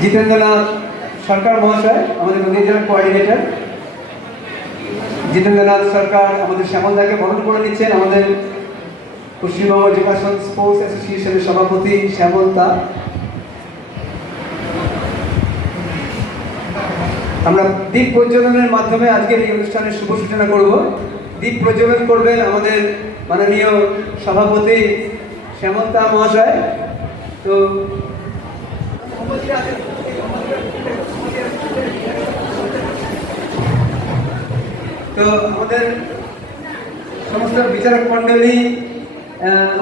জিতেন্দ্রনাথ সরকার মহাশয় আমাদের নদীয়া জেলার কোঅর্ডিনেটর। জিতেন্দ্রনাথ সরকার আমাদের শ্যামলদাকে বরণ করে নিচ্ছেন। আমাদের পশ্চিমবঙ্গ যোগাসন স্পোর্টস অ্যাসোসিয়েশনের সভাপতি শ্যামলদা। আমরা দ্বীপ প্রজ্বলনের মাধ্যমে আজকের এই অনুষ্ঠানের শুভ সূচনা করব। দ্বীপ প্রজ্বলন করবেন আমাদের মাননীয় সভাপতি শ্যামলদা মহাশয়। তো আমাদের সমস্ত বিচারক মণ্ডলী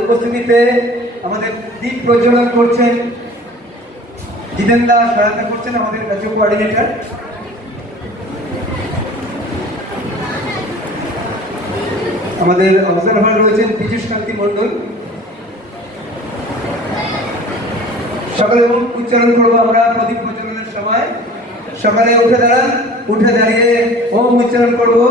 উপস্থিতিতে আমাদের দ্বীপ প্রজ্বলন করছেন জিতেন্দ্র, সহায়তা করছেন আমাদের রাজ্য কোঅর্ডিনেটর। আমাদের অবজারভার রয়েছেন পীযুষ কান্তি মণ্ডল। সকালে উচ্চারণ করবো আমরা প্রদীপ প্রজ্বলনের সময়। সকালে উঠে দাঁড়ান, উঠে দাঁড়িয়ে ওম উচ্চারণ করবো।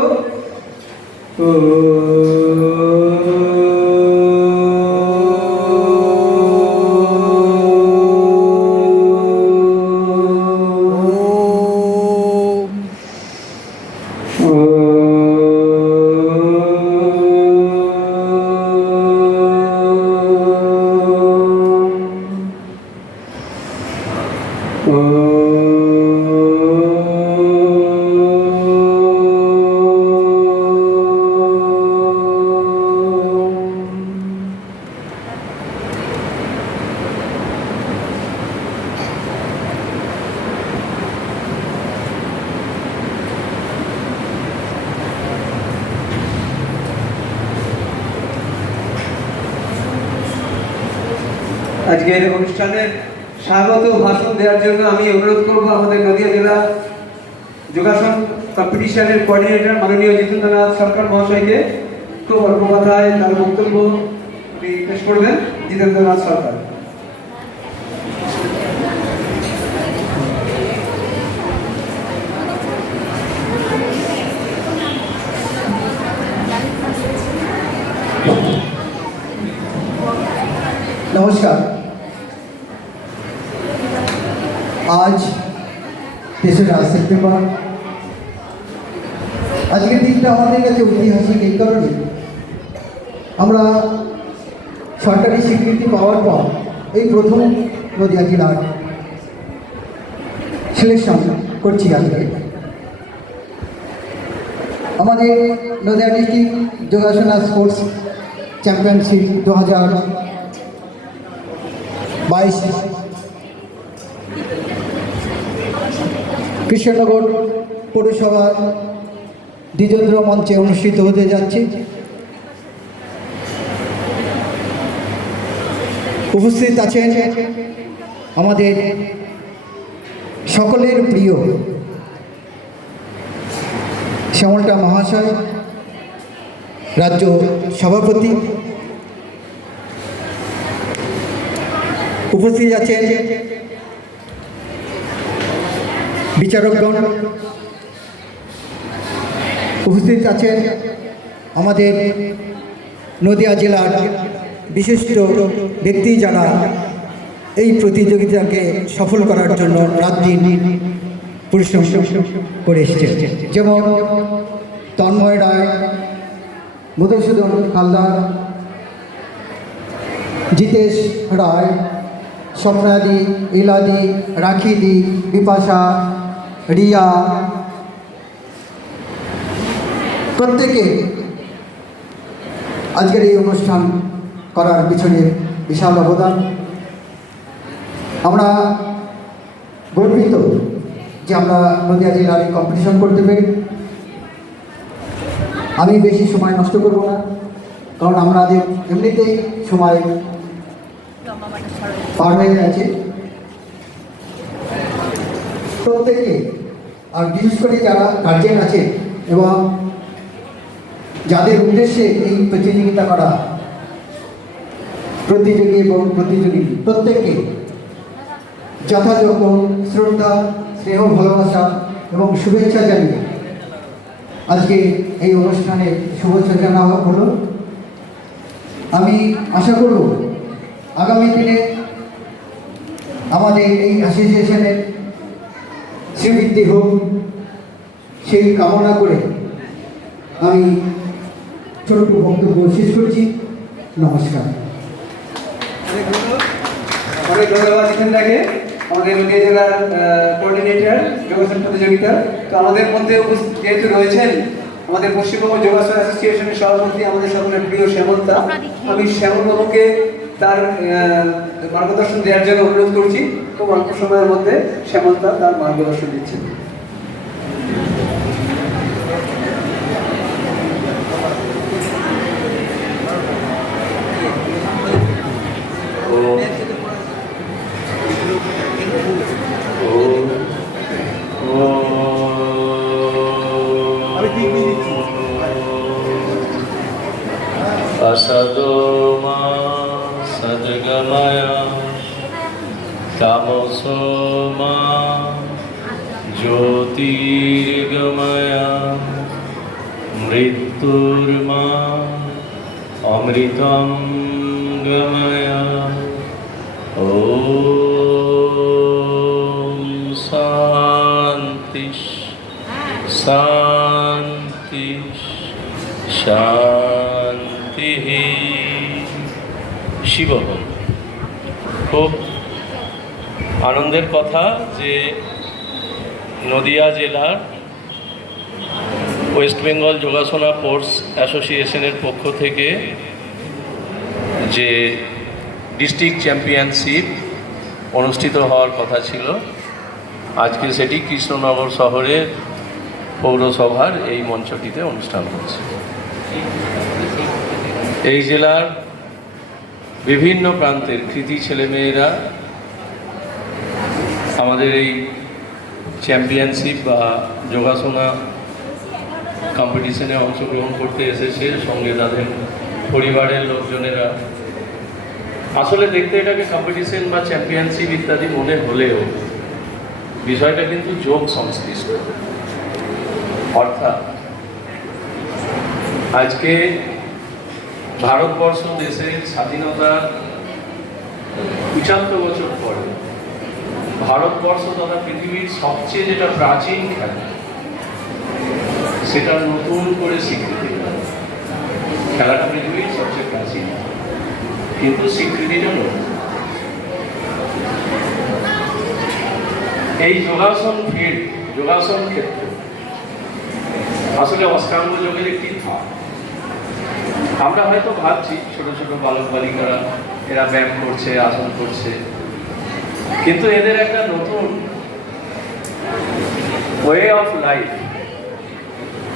আজকের অনুষ্ঠানের স্বাগত ভাষণ দেওয়ার জন্য আমি অনুরোধ করব আমাদের নদিয়া জেলা যোগাসন কম্পিটিশনের কোঅর্ডিনেটর মাননীয় জিতেন্দ্রনাথ সরকার মহাশয়কে। খুব অল্প কথায় তার বক্তব্য পেশ করবেন জিতেন্দ্রনাথ সরকার। নমস্কার। আজ 3রা সেপ্টেম্বর। আজকের দিনটা আমাদের কাছে ঐতিহাসিক এই কারণে, আমরা সরকারি স্বীকৃতি পাওয়ার পর এই প্রথম নদিয়া জেলার সিলেকশন করছি। আজকে আমাদের নদিয়া ডিস্ট্রিক্ট যোগাসন স্পোর্টস চ্যাম্পিয়নশিপ 2022 কৃষ্ণনগর পৌরসভা দ্বিজেন্দ্র মঞ্চে অনুষ্ঠিত হতে যাচ্ছে। উপস্থিত আছেন আমাদের সকলের প্রিয় শ্যামলদা মহাশয়, রাজ্য সভাপতি। উপস্থিত আছেন বিচারকগণ। উপস্থিত আছেন আমাদের নদিয়া জেলার বিশিষ্ট ব্যক্তি, যারা এই প্রতিযোগিতাকে সফল করার জন্য রাতদিন পরিশ্রম করে এসেছেন, যেমন তন্ময় রায়, মধুসূদন হালদার, জিতেশ রায়, স্বপ্নাদি, ইলাদি, রাখিদি, বিপাশা, রিয়া, প্রত্যেকে আজকের এই অনুষ্ঠান করার পিছনে বিশাল অবদান। আমরা গর্বিত যে আমরা নদিয়া জেলার এই কম্পিটিশন করতে পারি। আমি বেশি সময় নষ্ট করব না, কারণ আমাদের এমনিতেই সময় পার হয়ে গেছে। প্রত্যেকে, আর বিশেষ করে যারা গার্জেন আছে এবং যাদের উদ্দেশ্যে এই প্রতিযোগিতা করা, প্রতিযোগী এবং প্রতিযোগী প্রত্যেককে যথাযোগ্য শ্রদ্ধা, স্নেহ, ভালোবাসা এবং শুভেচ্ছা জানিয়ে আজকে এই অনুষ্ঠানে শুভেচ্ছা জানা হলো। আমি আশা করব আগামী দিনে আমাদের এই অ্যাসোসিয়েশনের শ্রীবৃদ্ধি হোক সেই কামনা করে আমি ছোট্ট বক্তব্য শেষ করছি। নমস্কার। অনেক ধন্যবাদ জিতেন্দ্রকে, আমাদের নদীয়া জেলার কোঅর্ডিনেটর যোগাসন প্রতিযোগিতা। তো আমাদের মধ্যে যেহেতু রয়েছেন আমাদের পশ্চিমবঙ্গ যোগাসন অ্যাসোসিয়েশনের সভাপতি আমাদের সকলের প্রিয় শ্যামলদা, আমি শ্যামলবাবুকে তার মার্গদর্শন দেওয়ার জন্য অনুরোধ করছি। খুব অল্প সময়ের মধ্যে শ্যামলদা তার মার্গদর্শন দিচ্ছেন। असदोमा सद्गमया तमसोमा ज्योतिर्गमया मृत्युर्मा अमृतं गमया। ॐ शान्ति शान्ति शान्ति। শিব খুব আনন্দের কথা যে নদিয়া জেলার ওয়েস্ট বেঙ্গল যোগাসনা স্পোর্টস অ্যাসোসিয়েশনের পক্ষ থেকে যে ডিস্ট্রিক্ট চ্যাম্পিয়নশিপ অনুষ্ঠিত হওয়ার কথা ছিল, আজকে সেটি কৃষ্ণনগর শহরের পৌরসভার এই মঞ্চটিতে অনুষ্ঠান হচ্ছে। এই জেলার বিভিন্ন প্রান্তের কৃতি ছেলেমেয়েরা আমাদের এই চ্যাম্পিয়নশিপ বা যোগাসনা কম্পিটিশনে অংশগ্রহণ করতে এসেছে, সঙ্গে তাদের পরিবারের লোকজনেরা। আসলে দেখতে এটাকে কম্পিটিশন বা চ্যাম্পিয়নশিপ ইত্যাদি মনে হলেও বিষয়টা কিন্তু যোগ সংশ্লিষ্ট। অর্থাৎ আজকে ভারতবর্ষ দেশের স্বাধীনতার 75 বছর পরে ভারতবর্ষ তথা পৃথিবীর সবচেয়ে যেটা প্রাচীন খেলা সেটা নতুন করে স্বীকৃতি। খেলাটা পৃথিবীর সবচেয়ে প্রাচীন, কিন্তু স্বীকৃতিটা নতুন। এই যোগাসন ফিল্ড, যোগাসন ক্ষেত্র আসলে অষ্টাঙ্গ যোগের একটি ধাপ। আমরা হয়তো ভাবছি ছোট ছোট বালক বালিকারা এরা ব্যায়াম করছে, আসন করছে, কিন্তু এদের একটা নতুন ওয়ে অফ লাইফ,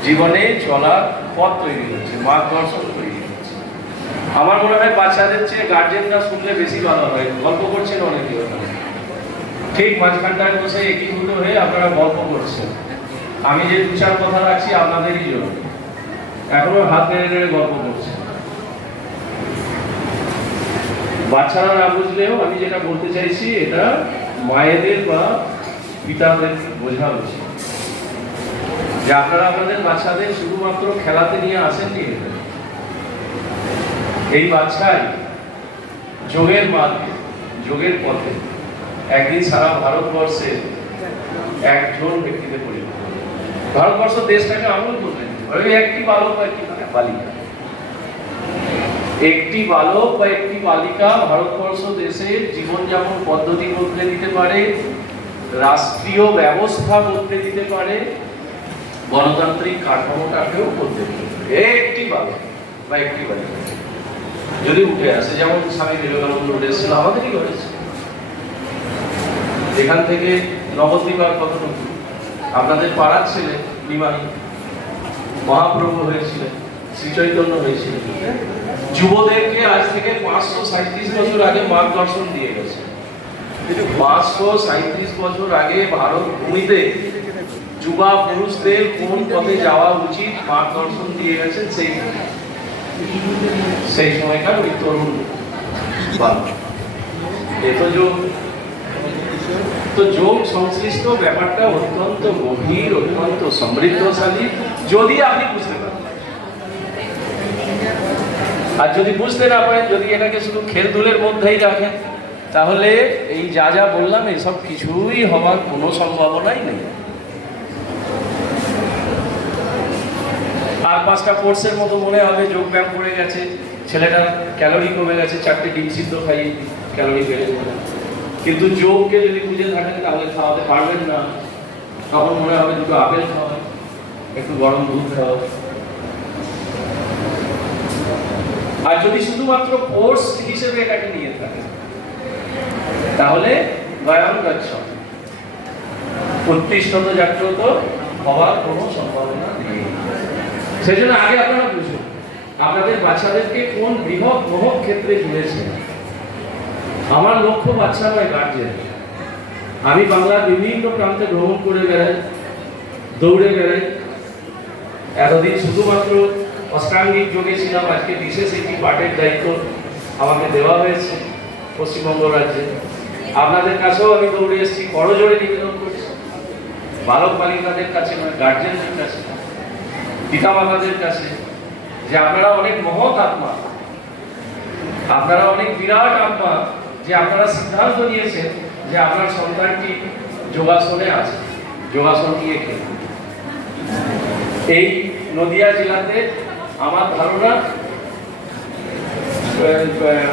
জীবনে চলার পথ তৈরি হচ্ছে, মার্গদর্শন তৈরি হচ্ছে। আমার মনে হয় বাচ্চাদের চেয়ে গার্জেনরা শুনলে বেশি ভালো হয়। গল্প করছেন অনেকে, ঠিক মাঝখানটায় বসে একীভূত হয়ে আপনারা গল্প করছেন। আমি যে দু চার কথা রাখছি আপনাদেরই জন্য, এখনো হাত নেড়ে নেড়ে গল্প করছে। বাচ্চারা না বুঝলেও আমি যেটা বলতে চাইছি, এটা মায়েদের বা পিতাদের বোঝা উচিত যে আপনারা আপনাদের বাচ্চাদের শুধুমাত্র খেলাতে নিয়ে আসেননি। এই বাচ্চাই যোগের মার্গে, যোগের পথে একদিন সারা ভারতবর্ষের একজন ব্যক্তিতে পরিণত হবে। ভারতবর্ষ দেশটাকে আমল করবেন একটি বালক বা একটি বালিকা, একটি বালক বা একটি বালিকা ভারতবর্ষ দেশের জীবনযাপন পদ্ধতি বদলে দিতে পারে, রাষ্ট্রীয় ব্যবস্থা বদলে দিতে পারে, গণতান্ত্রিক কাঠামোটাকেও বদলে দিতে পারে। একটি বালক বা একটি বালিকা যদি উঠে আসে, যেমন স্বামী বিবেকানন্দ উঠে এসেছিল, আমাদেরই ঘটেছে। এখান থেকে নবদ্বীপার কতটুকু আপনাদের পাড়ার ছেলে নিমাই মহাপ্রভু হয়েছিলেন, শ্রী চৈতন্য হয়েছিলেন। যুবদেরকে আজ থেকে 537 বছর আগে মার্গদর্শন দিয়ে গেছে। 537 বছর আগে ভারত ভূমিতে যুবা পুরুষদের কোন পথে যাওয়া উচিত মার্গদর্শন দিয়ে গেছেন সেই সময়কার ওই তরুণ। তো যোগ সংশ্লিষ্ট ব্যাপারটা অত্যন্ত গভীর, অত্যন্ত সমৃদ্ধশালী, যদি আপনি বুঝতে পারেন। আর যদি বুঝতে না পারেন, যদি এটাকে শুধু খেলধুলের মধ্যেই রাখেন, তাহলে এই যা যা বললাম এসব কিছুই হওয়ার কোনো সম্ভাবনাই নেই। আর 5টা কোর্সের মতো মনে হবে যোগব্যায়াম করে গেছে, ছেলেটার ক্যালোরি কমে গেছে, 4টে ডিম সিদ্ধ খাই ক্যালোরি বেড়ে যাবে। কিন্তু যোগকে যদি বুঝে থাকেন তাহলে খাওয়াতে পারবেন না, তখন মনে হবে দুটো আপেল খাওয়া, একটু গরম দুধ খাওয়া। আর যদি শুধুমাত্র কোর্স হিসেবে এটাকে নিয়ে থাকেন তাহলে ব্যায়াম গচ্ছন উৎকৃষ্টত জাগ্রত হওয়ার কোনো সম্ভাবনা নেই। সেই জন্য আগে আপনারা বুঝুন আপনাদের বাচ্চাদেরকে কোন বৃহৎ মহৎ ক্ষেত্রে জুড়েছে। আমার লক্ষ্য বাচ্চা নয়, গার্জেন। আমি বাংলার বিভিন্ন প্রান্তে ভ্রমণ করে বেড়াই, দৌড়ে বেড়াই। এতদিন শুধুমাত্র অষ্টাঙ্গিক যোগে ছিলাম, আজকে বিশেষ একটি পাঠের দায়িত্ব আমাকে দেওয়া হয়েছে পশ্চিমবঙ্গ রাজ্যে। আপনাদের কাছেও আমি দৌড়ে এসেছি, করজোড়ে নিবেদন করছি, বালক বালিকাদের কাছে নয়, গার্জেনদের কাছে, পিতামাতাদের কাছে, যে আপনারা অনেক মহৎ আত্মা, আপনারা অনেক বিরাট আত্মা, যে আপনারা সিদ্ধান্ত নিয়েছেন যে আপনার সন্তানটি যোগাসনে আছে, যোগাসন নিয়ে খেলবে। এই নদিয়া জেলাতে আমার ধারণা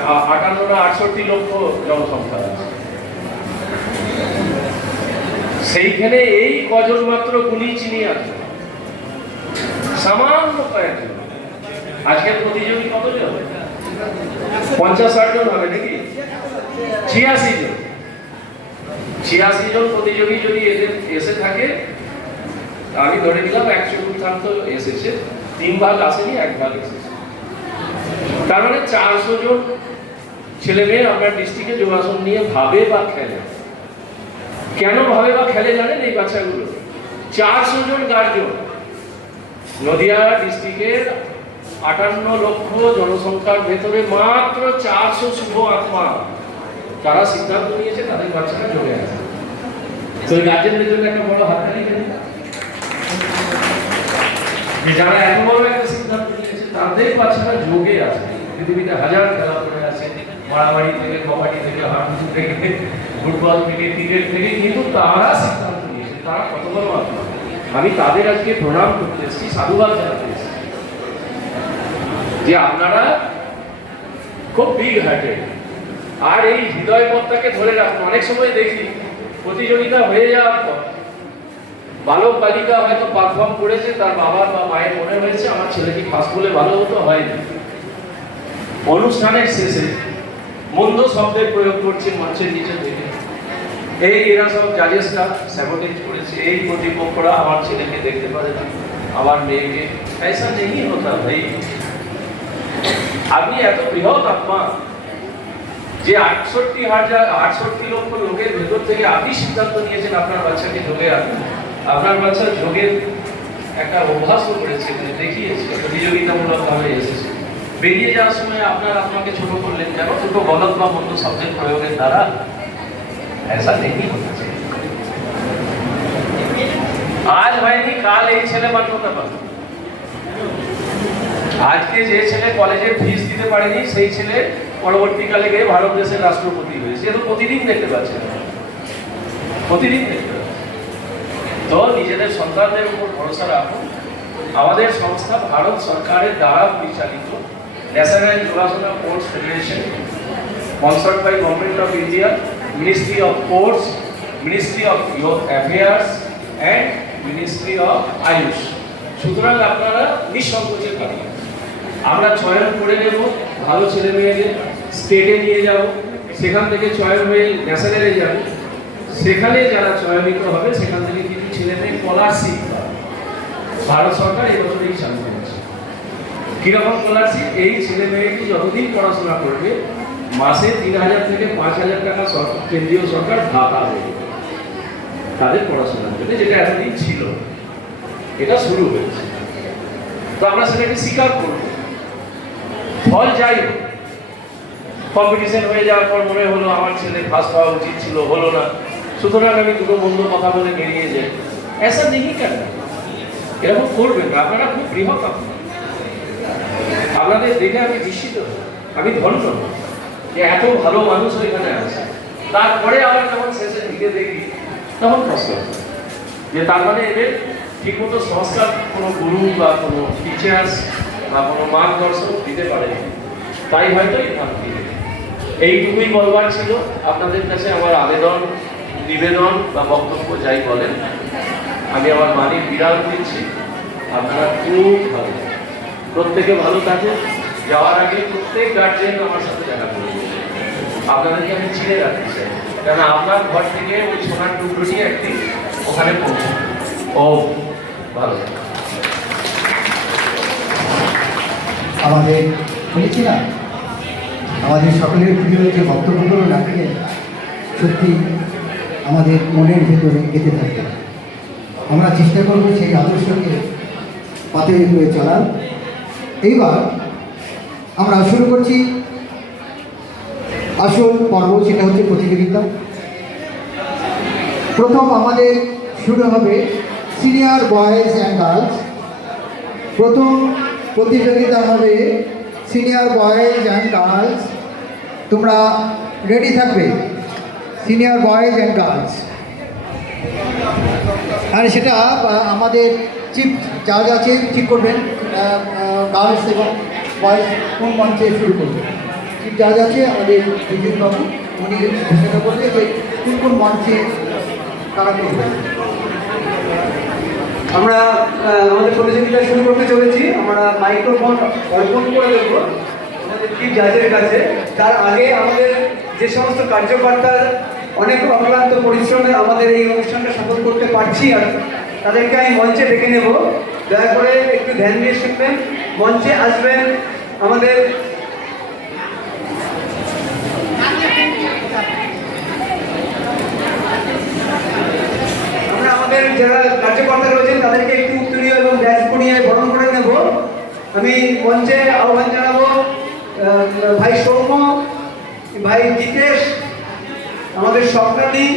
58-68 লক্ষ জনসংখ্যা আছে। সেইখানে এই কজন মাত্র গুলি চিনি আছে, সামান্য কয়েকজন। আজকের প্রতিযোগী কতজন? 50-60 জন হবে নাকি? 86 জন। 86 জন প্রতিযোগী যদি এসে থাকে, আমি ধরে নিলাম 1/4 এসেছে, 3 ভাগ আসেনি, 1 ভাগ এসেছে। তার মানে 400 জন ছেলে মেয়ে আপনার ডিস্ট্রিক্টে যোগাসন নিয়ে ভাবে বা খেলে। কেন ভাবে বা খেলে জানেন? এই বাচ্চাগুলো 400 জন গার্জিয়ন, নদিয়া ডিস্ট্রিক্টের 58 লক্ষ জনসংখ্যার ভেতরে মাত্র 400 শুভ আত্মা তারা সিদ্ধান্ত নিয়েছে তাদের বাচ্চারা যোগে আছে। তো গার্জেনদের জন্য একটা বড় হাততালি দেন, যে যারা এত বড় একটা সিদ্ধান্ত নিয়েছে তাদের বাচ্চারা যোগে আছে। পৃথিবীতে হাজার খেলা করে আছে, মারামারি থেকে, কবাডি থেকে, হাডুডু থেকে, ফুটবল থেকে, ক্রিকেট থেকে, কিন্তু তারা সিদ্ধান্ত নিয়েছে। তারা কত বড় আত্মা! আমি তাদের আজকে প্রণাম করতে এসেছি, সাধুবাদ জানাতে এসেছি যে আপনারা খুব বিগ হার্টেড। আর এই হৃদয় পথটাকে ধরে রাখুন। অনেক সময় দেখি প্রতিযোগিতা হয়ে যাওয়ার পর বালক বালিকা হয়তো পারফর্ম করেছে, তার বাবার বা মায়ের মনে হয়েছে আমার ছেলে কি ফার্স্ট বলে ভালো হতো, হয়নি। অনুষ্ঠানের শেষে মন্দ শব্দের প্রয়োগ করছে মঞ্চের নিচে থেকে, এরা সব জাজেসরা স্যাবোটেজ করেছে, এই প্রতিপক্ষরা আমার ছেলেকে দেখতে পারে না, আমার মেয়েকে। ऐसा नहीं होता भाई। আপনি এত বৃহৎ আত্মা যে 68 লক্ষ লোকের ভেতর থেকে আপনি সিদ্ধান্ত নিয়েছেন আপনার বাচ্চাকে যোগে আনবেন। আপনার বাচ্চা যোগের একটা অভ্যাসও করেছে, দেখিয়েছে, প্রতিযোগিতামূলক ভাবে এসেছে। বেরিয়ে যাওয়ার সময় আপনার আপনাকে ছোট করলেন কেন? দুটো গলত বা মন্দ শব্দের প্রয়োগের দ্বারা। ऐसा नहीं होता। আজ হয়নি, কাল এই ছেলে মান্যতা পাবে। আজকে যে ছেলে কলেজে ফিস দিতে পারেনি, সেই ছেলে পরবর্তীকালে গিয়ে ভারত দেশের রাষ্ট্রপতি হয়েছে। এ তো প্রতিদিন দেখতে পাচ্ছেন, প্রতিদিন দেখতে পাচ্ছেন। তো নিজেদের সন্তানদের উপর ভরসা রাখুন। আমাদের সংস্থা ভারত সরকারের দ্বারা পরিচালিত national Yogasana sports federation, sponsored by government of India, ministry of sports, ministry of youth affairs and ministry of AYUSH. সুতরাং আপনারা নিঃসংকোচে পারেন। আমরা চয়ন করে নেব ভালো ছেলে মেয়েদের, স্টেটে নিয়ে যাব, সেখান থেকে চয়ন হয়ে ন্যাশনালে যাব। সেখানে যারা চয়নিত হবে সেখান থেকে কিছু ছেলে মেয়ে স্কলারশিপ পাবে। ভারত সরকার এবছর এই চালু করেছে। কিরকম স্কলারশিপ? এই ছেলে মেয়েটি যতদিন পড়াশোনা করবে মাসে 3000 থেকে 5000 টাকা কেন্দ্রীয় সরকার ভাতা দেবে তাদের পড়াশোনার জন্য, যেটা এতদিন ছিল। এটা শুরু হয়েছে, তো আমরা সেটাকে স্বীকার করব। ফল যাই হোক, কম্পিটিশন হয়ে যাওয়ার পর মনে হলো আমার ছেলে ফার্স্ট হওয়া উচিত ছিল, হলো না, সুতরাং আমি দুটো বন্ধু কথা বলে বেরিয়ে যাই। এসা নেই কেন? এরকম করবেন না। আপনারা খুব বৃহৎ আপনাদের দেখে আমি বিস্মিত, আমি ধন্য। যে এত ভালো মানুষ ওইখানে আছে। তারপরে আবার যখন শেষের দিকে দেখি তখন কষ্ট হয় যে তার মানে এদের ঠিকমতো সংস্কার কোনো গুরু বা কোনো টিচার্স বা কোনো মার্গদর্শন দিতে পারেনি, তাই হয়তো এই ভাবটি। এইটুকুই বলবার ছিল আপনাদের কাছে। আমার আবেদন, নিবেদন বা বক্তব্য যাই বলেন, আমি আমার বাণী বিড়াল দিচ্ছি, আপনারা খুব ভালো, প্রত্যেকে ভালো থাকুন। যাওয়ার আগে প্রত্যেক গার্জেন আমার সাথে দেখা করবে, আপনাদেরকে আমি চিনে রাখতে চাই, কারণ আপনার ঘর থেকে ওই সোনার টুকরোটি একটি ওখানে পৌঁছে। ও ভালো আমাদের বলেছি না, আমাদের সকলের প্রিয় যে বক্তব্যগুলো রাখলেন সত্যি আমাদের মনের ভেতরে গেঁথে থাকবে। আমরা চেষ্টা করব সেই আদর্শকে পথে হয়ে চলার। এইবার আমরা শুরু করছি আসল পর্ব, সেটা হচ্ছে প্রতিযোগিতা। প্রথম আমাদের শুরু হবে সিনিয়র বয়েজ অ্যান্ড গার্লস। প্রথম প্রতিযোগিতা হবে সিনিয়র বয়েজ অ্যান্ড গার্লস। তোমরা রেডি থাকবে, সিনিয়র বয়েজ অ্যান্ড গার্লস। আর সেটা আমাদের চিফ জাজ আছে, ঠিক করবেন গার্লস এবং বয়েজ কোন মঞ্চে শুরু করবে। চিফ জাজ আছে আমাদের বিজয় বাবু, উনি ঘোষণা করবে যে কোন কোন মঞ্চে কারা করবে। আমরা আমাদের প্রতিযোগিতা শুরু করতে চলেছি। আমরা মাইক্রোফোন অর্পণ করে দেব আমাদের চিফ জাজের কাছে। তার আগে আমাদের যে সমস্ত কার্যকর্তা অনেক অক্লান্ত পরিশ্রমে আমাদের এই অনুষ্ঠানটা সফল করতে পারছি, আর তাদেরকে আমি মঞ্চে ডেকে নেব। দয়া করে একটু ধ্যান দিয়ে শুনবেন। মঞ্চে আসবেন আমাদের আমাদের যারা কার্যকর্তা রয়েছেন তাদেরকে একটু উত্তরীয় এবং ব্যাচ পরিয়ে বরণ করে নেব। আমি মঞ্চে আহ্বান জানাবো ভাই সৌম্য, ভাই জিতেশ, আমাদের স্বপ্নাদি,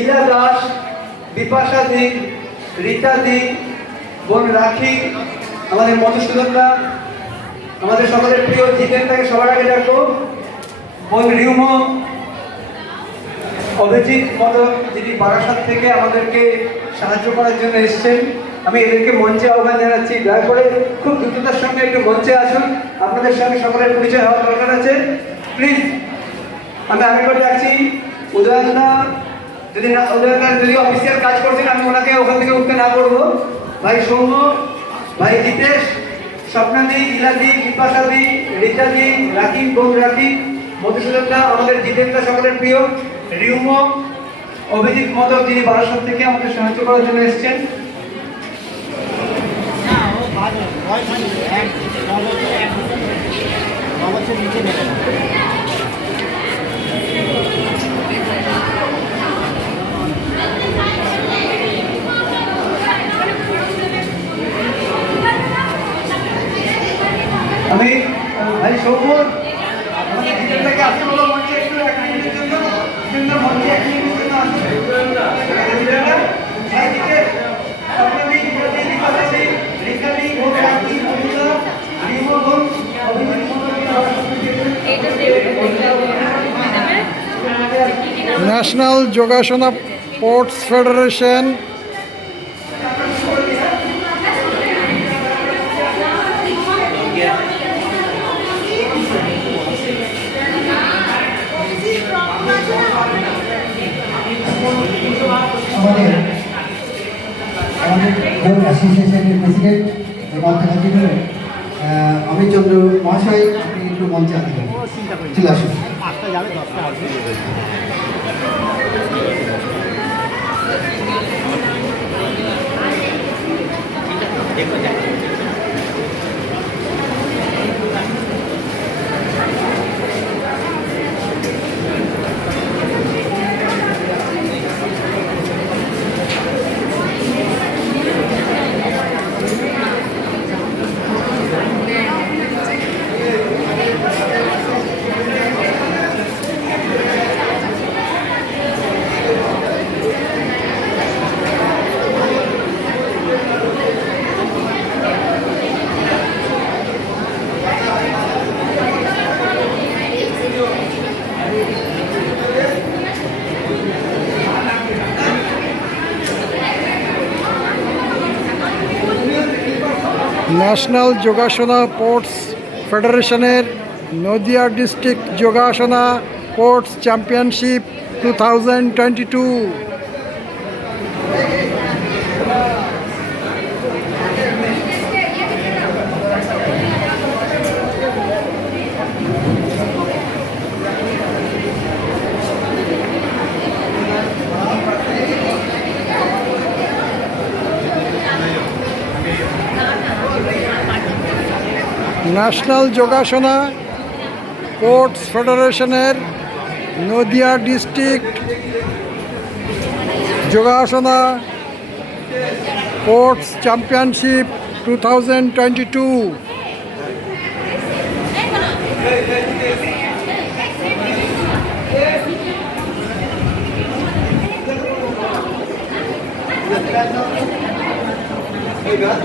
ইলা দাস, বিপাশা দি, রীতা দি, বোন রাখি, আমাদের মধুসূদনদা, আমাদের সকলের প্রিয় জিতেনটাকে সবার আগে ডাকবো, বোন রিউম, অভিজিৎ মদক, যিনি বারাসাত থেকে আমাদেরকে সাহায্য করার জন্য এসেছেন। আমি এদেরকে মঞ্চে আহ্বান জানাচ্ছি। দয়া করে খুব দ্রুততার সঙ্গে একটু মঞ্চে আসুন, আপনাদের সঙ্গে সকলের পরিচয় হওয়ার দরকার আছে, প্লিজ। আমি আরেকবার ডাকছি উদয়নদা, উদয়নদা যদি অফিসিয়াল কাজ করছেন আমি ওনাকে ওখান থেকে উঠতে না করবো। ভাই সৌম্য, ভাই জিতেশ, স্বপ্নাদি, ইলাদি, বিপাশাদি, রীতাদি, রাখি, বোন রাখি, মধুসূদনদা, আমাদের জিতেনদা সকলের প্রিয়, রিউম, অভিজিৎ মদক, যিনি বারাসাত থেকে আমাদের সাহায্য করার জন্য এসেছেন। আমি ভাই সৌম্য, আমাদের জিতেনদাকে আসতে বলো মঞ্চে একটু এক মিনিটের জন্য। জিতেনদা মঞ্চে এক মিনিটের জন্য আসুন। জিতেনদা, ভাই জিতেশ, আপনাদের ইংরেজি লিখাতে রেখাটি ও রাখি মহিলা রিমোভন Abhijit national Yogasana sports federation আমাদের যোগ অ্যাসোসিয়েশনের প্রেসিডেন্ট মঞ্চে হাজির হলেন অমিত চন্দ্র মহাশয়, আপনি একটু মঞ্চে আসবেন, চলে আসুন। ন্যাশনাল যোগাসনা স্পোর্টস ফেডারেশনের Nadia district Yogasana sports championship 2022। National Yogasana sports ফেডারেশনের Nadia district Yogasana sports championship 2022। এই গাছ